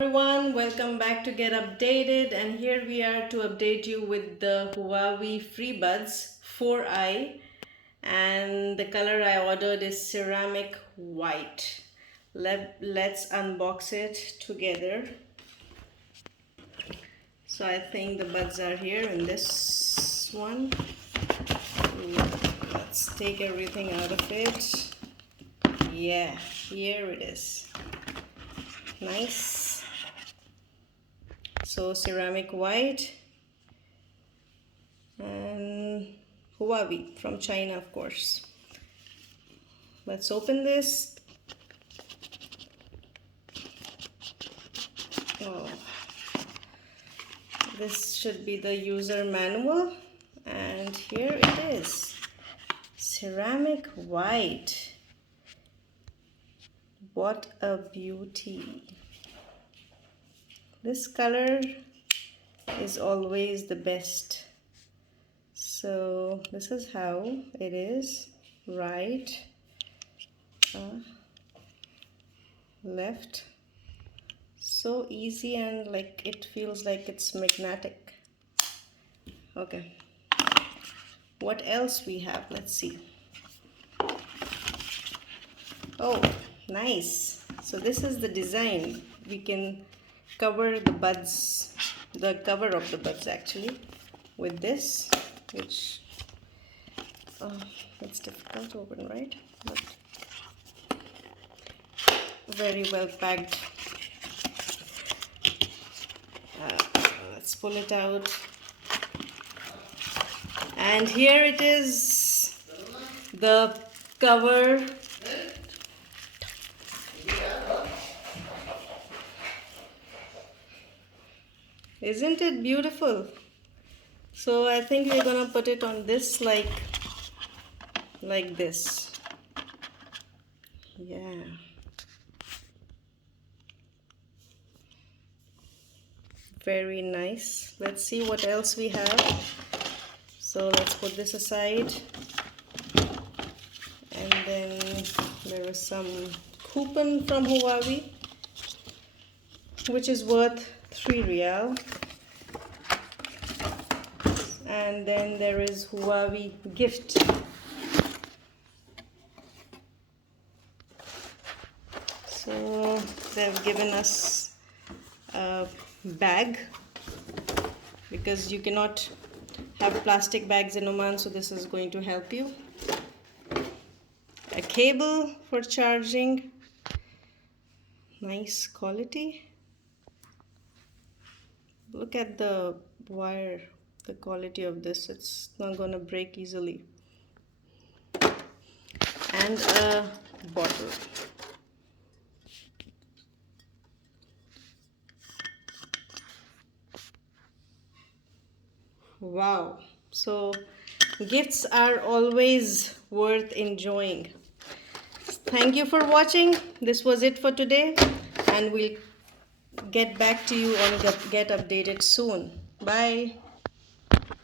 Everyone, welcome back to Get Updated, and here we are to update you with the Huawei FreeBuds 4i, and the color I ordered is ceramic white. Let's unbox it together. So I think the buds are here in this one. Let's take everything out of it. Yeah, here it is. Nice. So ceramic white and Huawei from China, of course. Let's open this. Oh, this should be the user manual, and here it is. Ceramic white. What a beauty. This color is always the best. So this is how it is. Right, left. So easy, and like it feels like it's magnetic. Okay, what else we have? Let's see. Oh, nice. So this is the design. We can cover the buds, the cover of the buds actually, with this, which it's difficult to open, right? But very well packed. Let's pull it out, and here it is, the cover. Isn't it beautiful? So I think we're gonna put it on this like this. Yeah. Very nice. Let's see what else we have. So let's put this aside. And then there is some coupon from Huawei, which is worth 3 Rial. And then there is Huawei gift. So they've given us a bag, because you cannot have plastic bags in Oman, so this is going to help you. A cable for charging. Nice quality. Look at the wire, the quality of this. It's not gonna break easily. And a bottle. Wow. So gifts are always worth enjoying. Thank you for watching. This was it for today, and we'll get back to you on Get Updated soon. Bye.